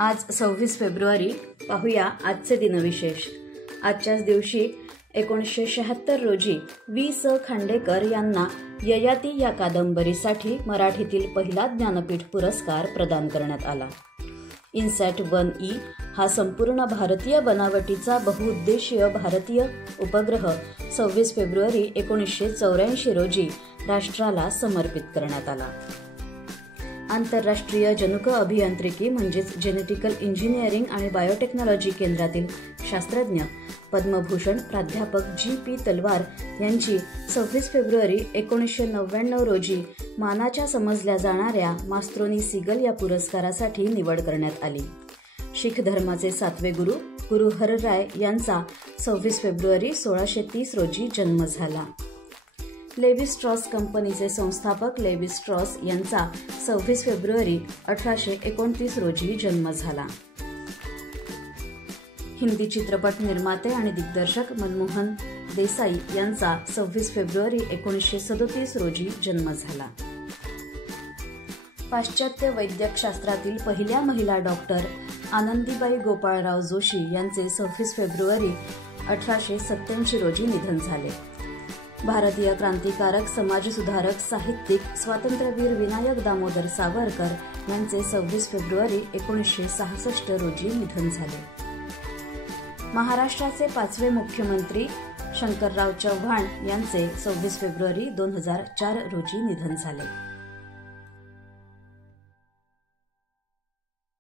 आज 26 फेब्रुवारी. पाहूया आजचे दिनविशेष. आजच्याच दिवशी 1976 रोजी वी.स. खांडेकर यांना ययाती या कादंबरीसाठी मराठीतील पहिला ज्ञानपीठ पुरस्कार प्रदान करण्यात आला. INSAT-1E हा संपूर्ण भारतीय बनावटीचा बहुउद्देशीय भारतीय उपग्रह 26 फेब्रुवारी 1984 रोजी राष्ट्राला समर्पित करण्यात आला. आंतरराष्ट्रीय जनुक अभियांत्रिकी म्हणजेच जेनेटिकल इंजिनिअरिंग आणि बायोटेक्नॉलॉजी केंद्रातील शास्त्रज्ञ पद्मभूषण प्राध्यापक G.P. तलवार यांची 26 फेब्रुवारी 1999 रोजी मानाच्या समजल्या जाणाऱ्या मास्त्रोनी सीगल या पुरस्कारासाठी निवड करण्यात आली. शीख धर्माचे 7वे गुरु हरराय यांचा 26 फेब्रुवारी 1630 रोजी जन्म झाला. लेव्ही स्ट्रॉस कंपनीचे संस्थापक लेव्ही स्ट्रॉस यांचा 26 फेब्रुवारी 1829 रोजी जन्म झाला. हिंदी चित्रपट निर्माते आणि दिग्दर्शक मनमोहन देसाई यांचा 26 फेब्रुवारी 1937 रोजी जन्म झाला. पाश्चात्य वैद्यकशास्त्रातील पहिल्या महिला डॉक्टर आनंदीबाई गोपाळराव जोशी यांचे 26 फेब्रुवारी 1887 रोजी निधन झाले. भारतीय क्रांतिकारक, समाजसुधारक, साहित्यिक, स्वातंत्र्यवीर विनायक दामोदर सावरकर यांचे 26 फेब्रुवारी 1966 रोजी निधन झाले. महाराष्ट्राचे 5वे मुख्यमंत्री शंकरराव चव्हाण यांचे 26 फेब्रुवारी 2004 रोजी निधन झाले.